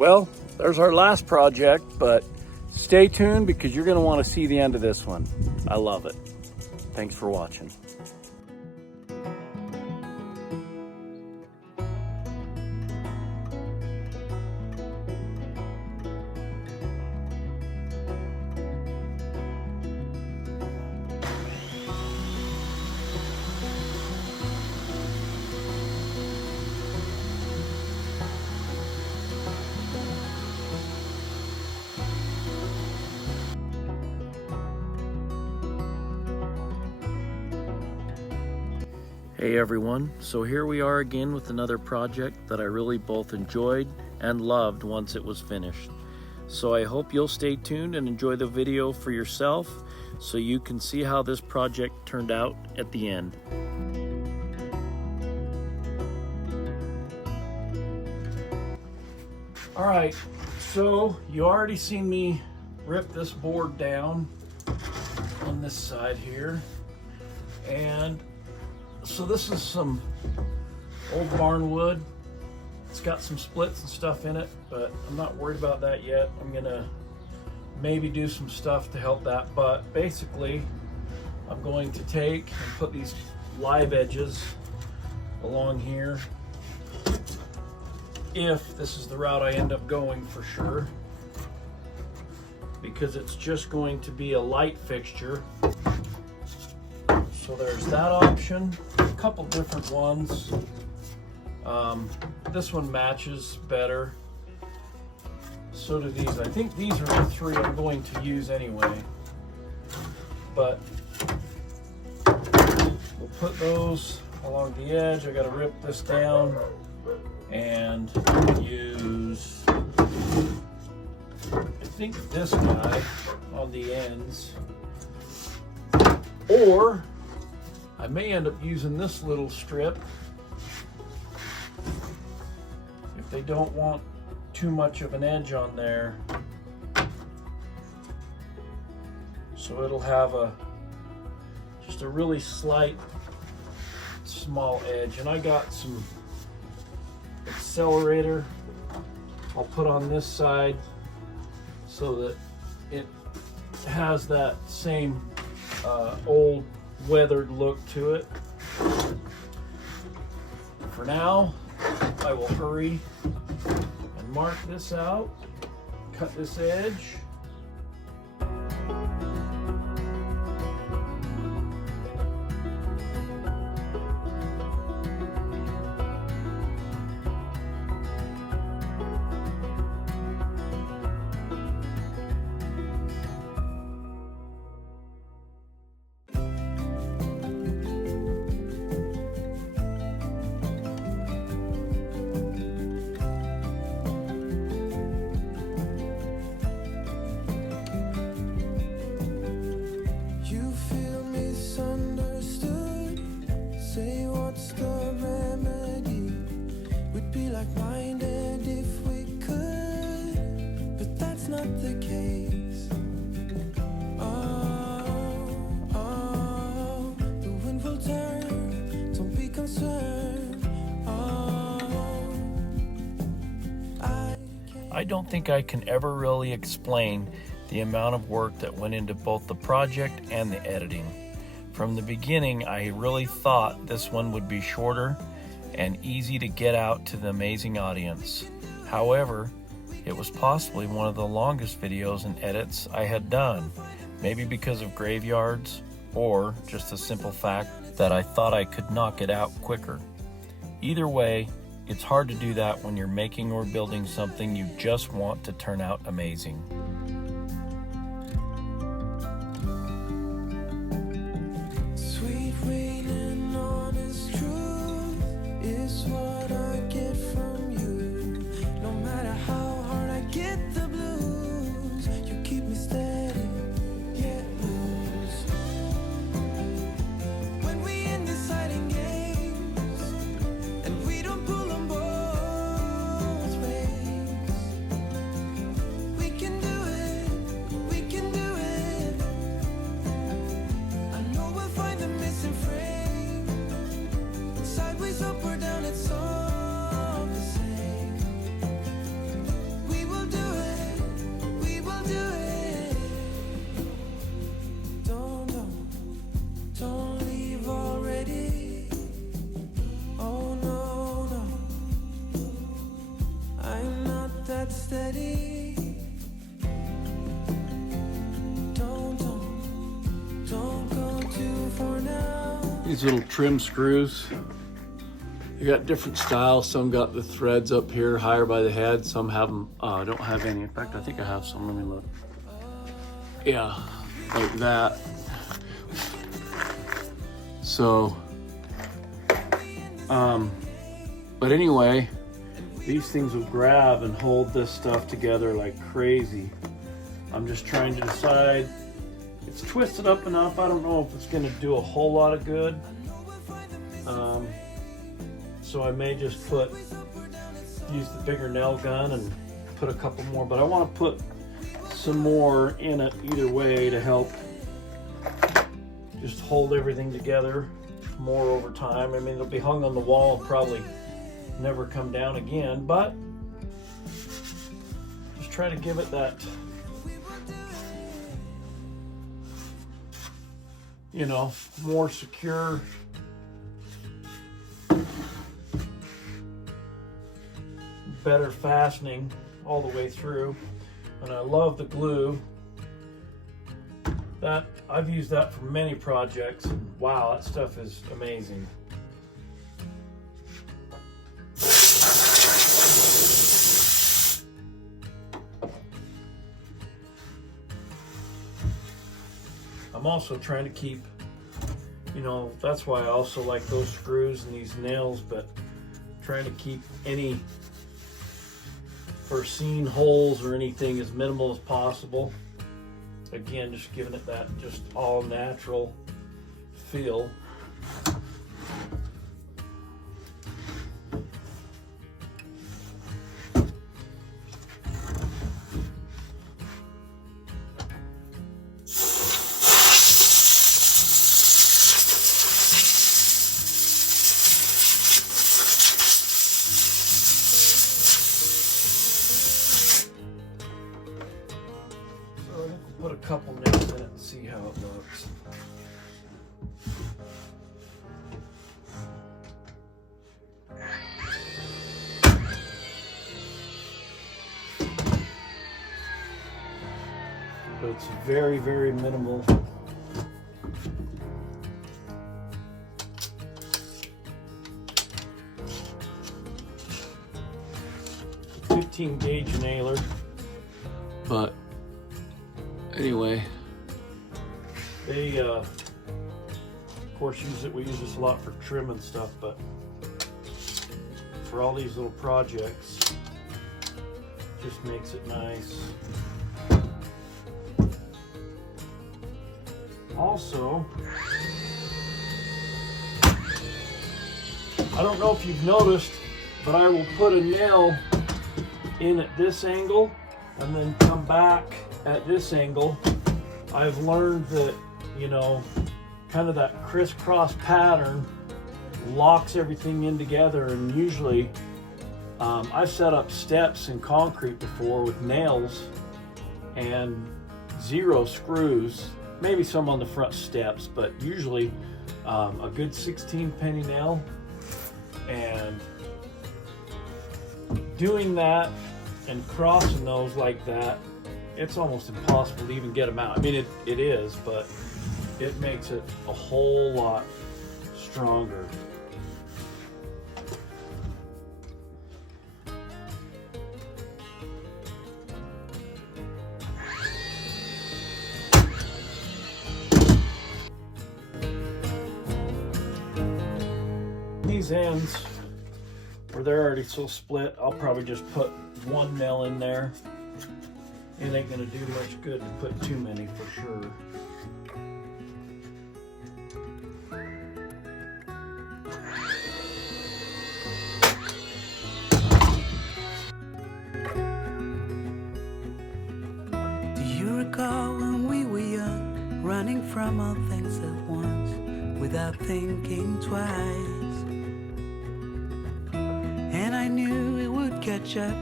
Well, there's our last project, but stay tuned because you're going to want to see the end of this one. I love it. Thanks for watching. Hey everyone, so here we are again with another project that I really both enjoyed and loved once it was finished. So I hope you'll stay tuned and enjoy the video for yourself so you can see how this project turned out at the end. Alright, so you already seen me rip this board down on this side here, and so this is some old barn wood. It's got some splits and stuff in it, but I'm not worried about that yet. I'm gonna maybe do some stuff to help that, but basically I'm going to take and put these live edges along here, if this is the route I end up going, for sure, because it's just going to be a light fixture. So there's that option, a couple different ones. This one matches better. So do these. I think these are the three I'm going to use anyway. But we'll put those along the edge. I got to rip this down and use, I think, this guy on the ends. Or I may end up using this little strip if they don't want too much of an edge on there. So it'll have just a really slight small edge. And I got some accelerator I'll put on this side so that it has that same old weathered look to it. For now, I will hurry and mark this out, cut this edge. Like-minded if we could, but that's not the case. Oh, the wind will turn, don't be concerned. I don't think I can ever really explain the amount of work that went into both the project and the editing. From the beginning, I really thought this one would be shorter and easy to get out to the amazing audience. However, it was possibly one of the longest videos and edits I had done, maybe because of graveyards or just the simple fact that I thought I could knock it out quicker. Either way, it's hard to do that when you're making or building something you just want to turn out amazing. Sweet rain and honest truth is what I get from you. No matter how hard I get the blues, you keep me steady, yet lose. When we in deciding games and we don't pull on both ways, we can do it. these little trim screws. You got different styles. Some got the threads up here higher by the head. Some have them, don't have any. In fact, I think I have some. Let me look. Yeah, like that. So, but anyway, these things will grab and hold this stuff together like crazy. I'm just trying to decide. It's twisted up enough. I don't know if it's going to do a whole lot of good. So I may just use the bigger nail gun and put a couple more, but I want to put some more in it either way to help just hold everything together more over time. I mean, it'll be hung on the wall and probably never come down again, but just try to give it that, you know, more secure better fastening all the way through. And I love the glue. That I've used that for many projects. Wow, that stuff is amazing. I'm also trying to keep, you know, that's why I also like those screws and these nails, but trying to keep any foreseen holes or anything as minimal as possible. Again, just giving it that just all natural feel. Put a couple nails in it and see how it looks. But it's very, very minimal. It's a 15 gauge nailer, but anyway, they of course we use this a lot for trim and stuff, but for all these little projects, just makes it nice. Also, I don't know if you've noticed, but I will put a nail in at this angle and then come back at this angle. I've learned that, you know, kind of that crisscross pattern locks everything in together. And usually I've set up steps in concrete before with nails and 0 screws, maybe some on the front steps, but usually a good 16 penny nail. And doing that and crossing those like that, it's almost impossible to even get them out. I mean, it is, but it makes it a whole lot stronger. These ends, where they're already so split, I'll probably just put 1 nail in there. It ain't gonna do much good to put too many for sure. Do you recall when we were young, running from all things at once, without thinking twice? And I knew it would catch up,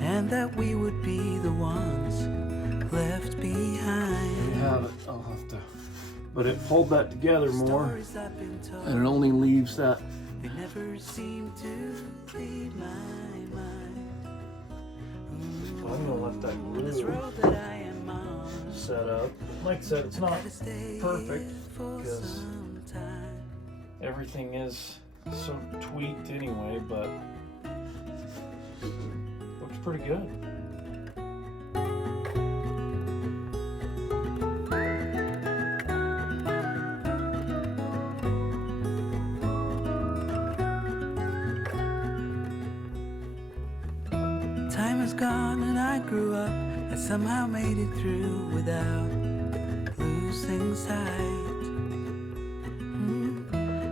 and that we would be the ones left behind. You have it. I'll have to, but it hold that together more, and it only leaves that. They never seem to leave my mind. So I'm gonna let that This glue road that I am on, set up. Like I said, it's not gotta stay perfect for because some time. everything is so tweaked anyway, but looks pretty good. Time has gone and I grew up. I somehow made it through without losing sight.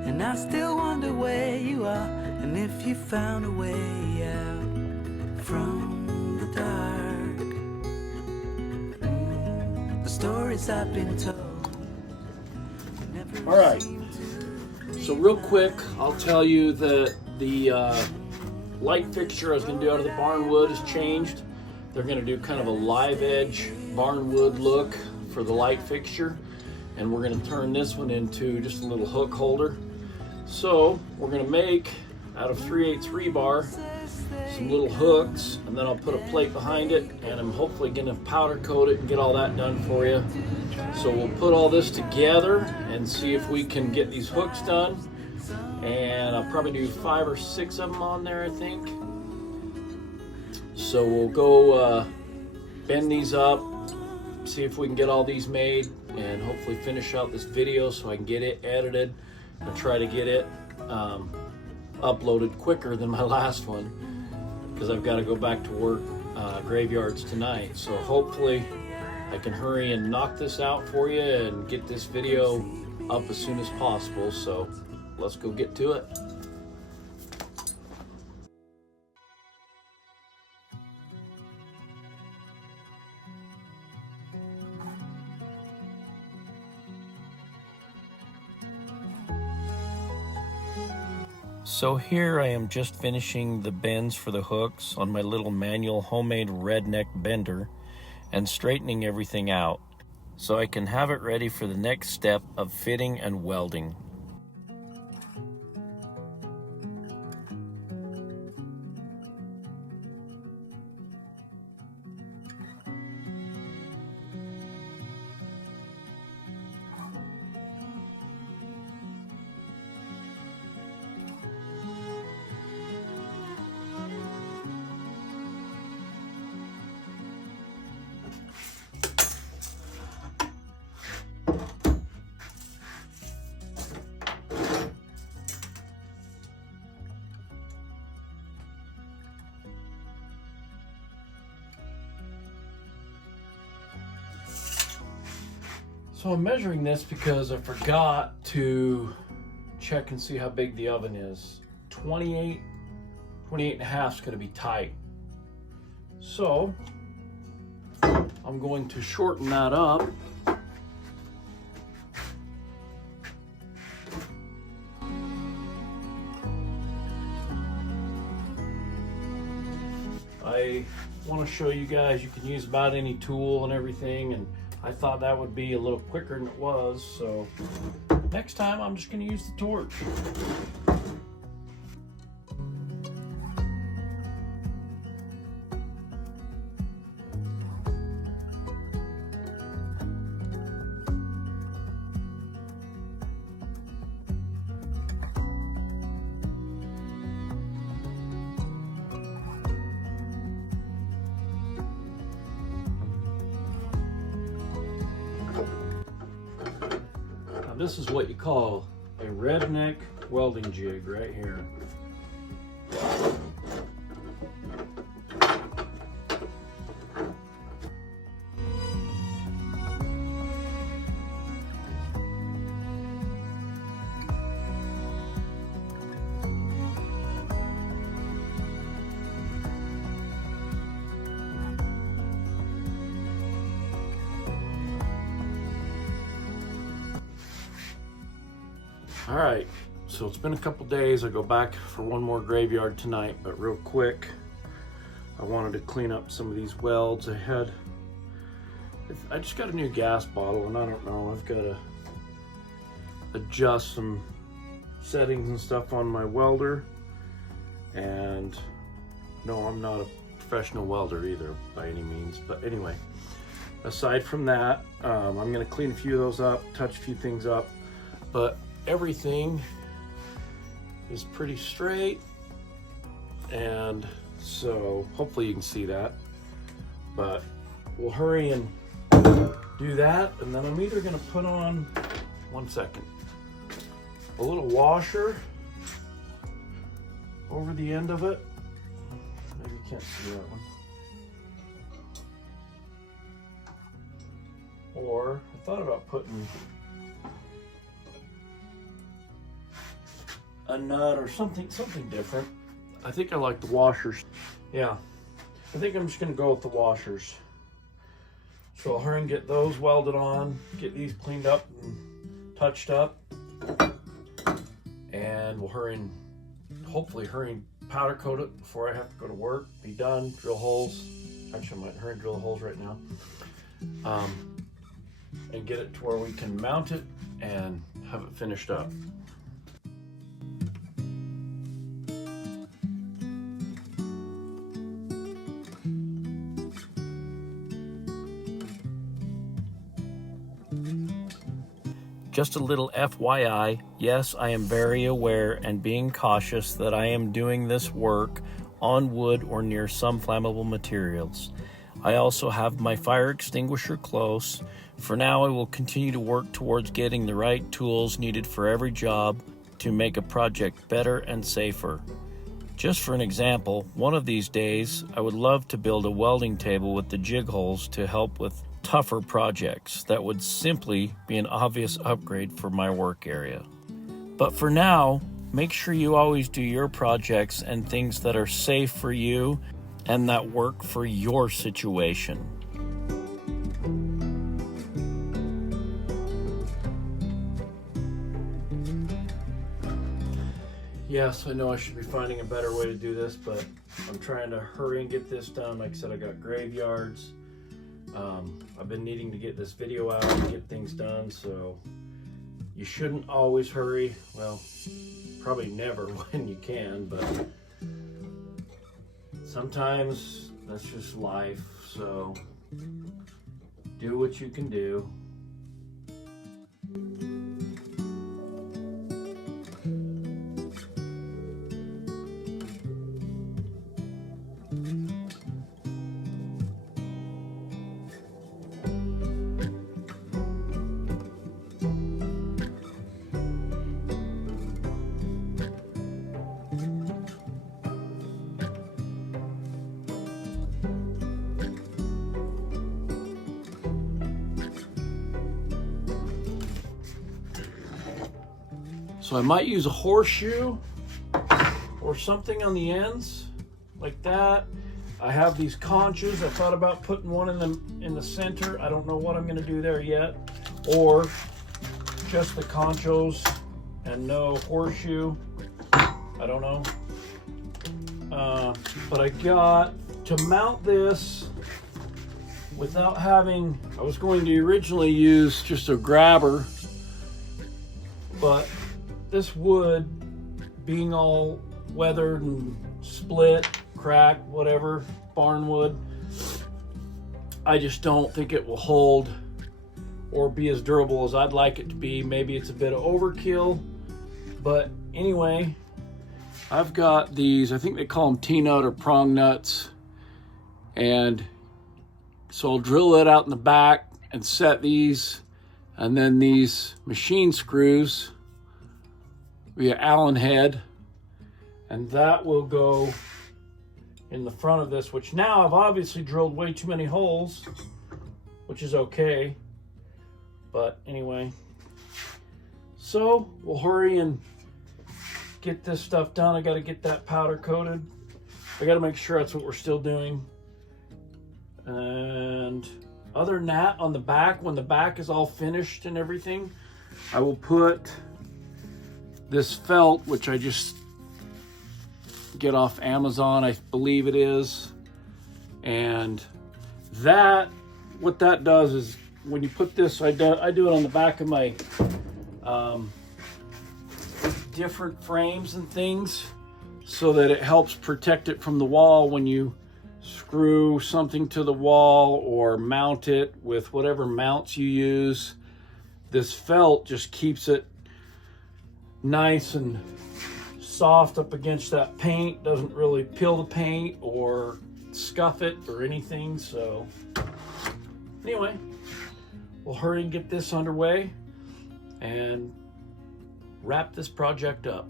And I still wonder where you are, and if you found a way out from the dark. The stories I've been told never All right. seem to. So real quick, I'll tell you that the light fixture I was going to do out of the barn wood has changed. They're going to do kind of a live edge barn wood look for the light fixture, and we're going to turn this one into just a little hook holder. So we're going to make out of 3/8 rebar some little hooks, and then I'll put a plate behind it, and I'm hopefully going to powder coat it and get all that done for you. So we'll put all this together and see if we can get these hooks done. And I'll probably do 5 or 6 of them on there, I think. So we'll go bend these up, see if we can get all these made, and hopefully finish out this video so I can get it edited and try to get it uploaded quicker than my last one, because I've got to go back to work graveyards tonight. So hopefully I can hurry and knock this out for you and get this video up as soon as possible. So let's go get to it. So here I am just finishing the bends for the hooks on my little manual homemade redneck bender and straightening everything out so I can have it ready for the next step of fitting and welding. So I'm measuring this because I forgot to check and see how big the oven is. 28 and a half is going to be tight. So I'm going to shorten that up. I want to show you guys you can use about any tool and everything, and I thought that would be a little quicker than it was, so next time I'm just going to use the torch. This is what you call a redneck welding jig right here. All right, so it's been a couple days. I go back for one more graveyard tonight, but real quick, I wanted to clean up some of these welds. I just got a new gas bottle, and I don't know, I've got to adjust some settings and stuff on my welder. And no, I'm not a professional welder either by any means, but anyway, aside from that, I'm gonna clean a few of those up, touch a few things up, but everything is pretty straight, and so hopefully you can see that. But we'll hurry and do that, and then I'm either going to put on, one second, a little washer over the end of it. Maybe you can't see that one. Or I thought about putting a nut or something different. I think I like the washers. Yeah, I think I'm just gonna go with the washers. So I'll hurry and get those welded on, get these cleaned up and touched up, and we'll hurry and hopefully hurry and powder coat it before I have to go to work, be done, drill holes. Actually, I might hurry and drill the holes right now. And get it to where we can mount it and have it finished up. Just a little FYI, yes, I am very aware and being cautious that I am doing this work on wood or near some flammable materials. I also have my fire extinguisher close. For now, I will continue to work towards getting the right tools needed for every job to make a project better and safer. Just for an example, one of these days, I would love to build a welding table with the jig holes to help with tougher projects. That would simply be an obvious upgrade for my work area. But for now, make sure you always do your projects and things that are safe for you and that work for your situation. Yes, I know I should be finding a better way to do this, but I'm trying to hurry and get this done. Like I said, I got graveyards. I've been needing to get this video out and get things done, so you shouldn't always hurry. Well, probably never when you can, but sometimes that's just life, so do what you can do. So I might use a horseshoe or something on the ends like that. I have these conchas. I thought about putting one in the center. I don't know what I'm going to do there yet. Or just the conchos and no horseshoe. I don't know. But I got to mount this without having, I was going to originally use just a grabber, but this wood being all weathered and split, cracked, whatever, barn wood, I just don't think it will hold or be as durable as I'd like it to be. Maybe it's a bit of overkill, but anyway, I've got these, I think they call them T-nut or prong nuts, and so I'll drill it out in the back and set these, and then these machine screws via Allen head, and that will go in the front of this, which now I've obviously drilled way too many holes, which is okay, but anyway, so we'll hurry and get this stuff done. I got to get that powder coated. I got to make sure that's what we're still doing. And other than that, on the back, when the back is all finished and everything, I will put this felt, which I just get off Amazon, I believe it is. And that, what that does is when you put this, I do it on the back of my different frames and things, so that it helps protect it from the wall when you screw something to the wall or mount it with whatever mounts you use. This felt just keeps it nice and soft up against that paint, doesn't really peel the paint or scuff it or anything. So anyway, we'll hurry and get this underway and wrap this project up.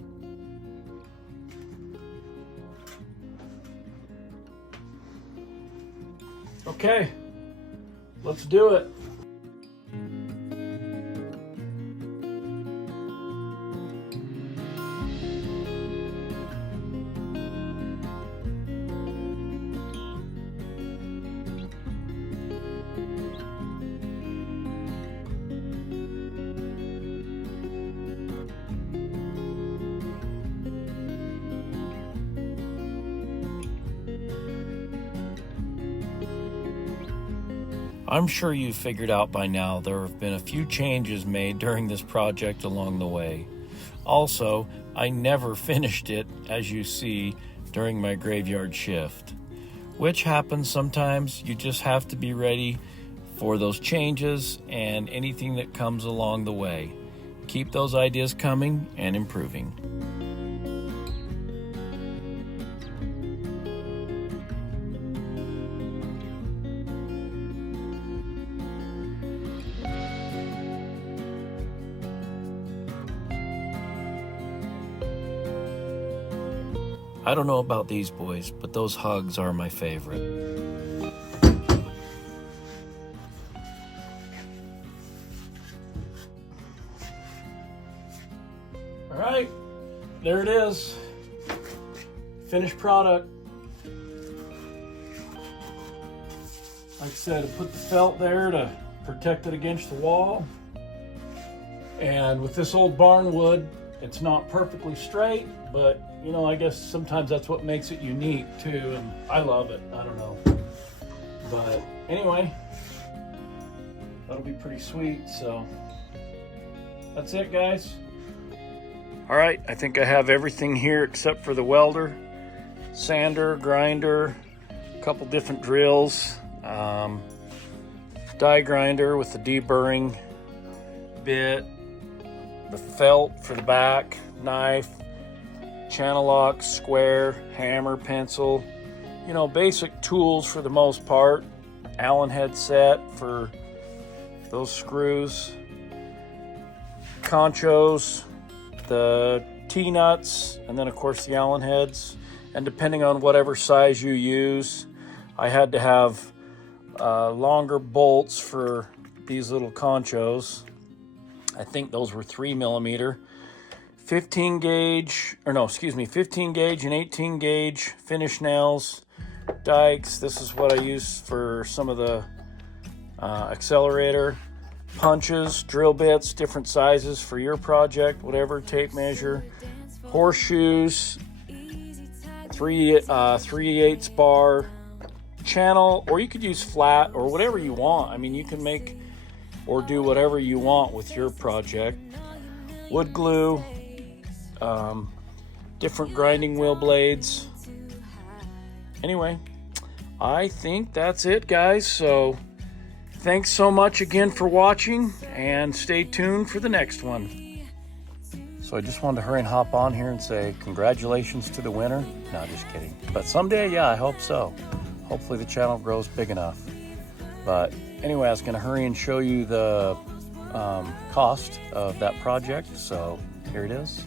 Okay, let's do it. I'm sure you've figured out by now there have been a few changes made during this project along the way. Also, I never finished it, as you see, during my graveyard shift. Which happens sometimes. You just have to be ready for those changes and anything that comes along the way. Keep those ideas coming and improving. I don't know about these boys, but those hugs are my favorite. All right, there it is. Finished product. Like I said, I put the felt there to protect it against the wall. And with this old barn wood, it's not perfectly straight, but you know, I guess sometimes that's what makes it unique too, and I love it. I don't know. But anyway, that'll be pretty sweet. So that's it, guys. All right, I think I have everything here except for the welder, sander, grinder, a couple different drills, die grinder with the deburring bit, the felt for the back, knife, channel lock, square, hammer, pencil, you know, basic tools for the most part. Allen head set for those screws, conchos, the T-nuts, and then of course the Allen heads. And depending on whatever size you use, I had to have longer bolts for these little conchos. I think those were 3mm. 15 gauge and 18 gauge finish nails, dikes. This is what I use for some of the accelerator, punches, drill bits, different sizes for your project, whatever, tape measure, horseshoes, 3/8 bar, channel, or you could use flat or whatever you want. I mean, you can make or do whatever you want with your project. Wood glue, different grinding wheel blades. Anyway, I think that's it, guys. So thanks so much again for watching, and stay tuned for the next one. So I just wanted to hurry and hop on here and say congratulations to the winner. No, just kidding. But someday, yeah, I hope so. Hopefully the channel grows big enough. But anyway, I was going to hurry and show you the cost of that project. So here it is.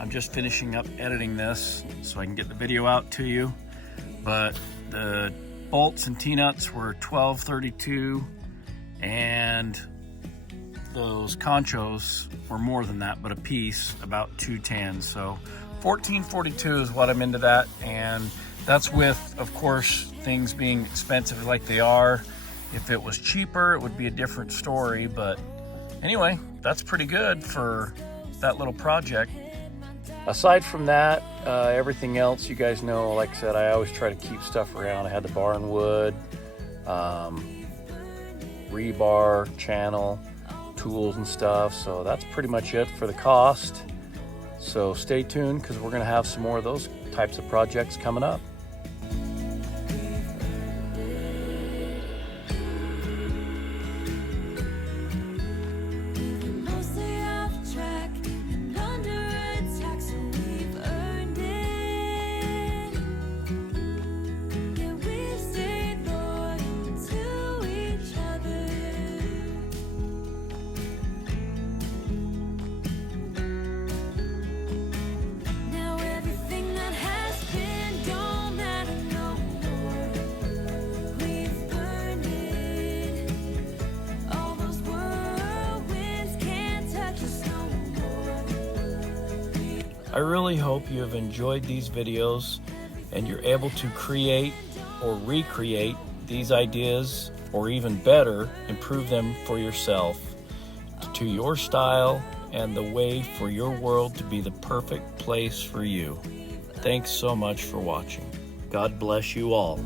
I'm just finishing up editing this so I can get the video out to you. But the bolts and T-nuts were $12.32, and those conchos were more than that, but a piece about $2.10. So $14.42 is what I'm into that, and that's with, of course, things being expensive like they are. If it was cheaper, it would be a different story. But anyway, that's pretty good for that little project. Aside from that, everything else, you guys know, like I said, I always try to keep stuff around. I had the barn wood, rebar, channel, tools and stuff. So that's pretty much it for the cost. So stay tuned, because we're going to have some more of those types of projects coming up. Mostly off track and under attack, so we I really hope you have enjoyed these videos and you're able to create or recreate these ideas, or even better, improve them for yourself, to your style and the way for your world to be the perfect place for you. Thanks so much for watching. God bless you all.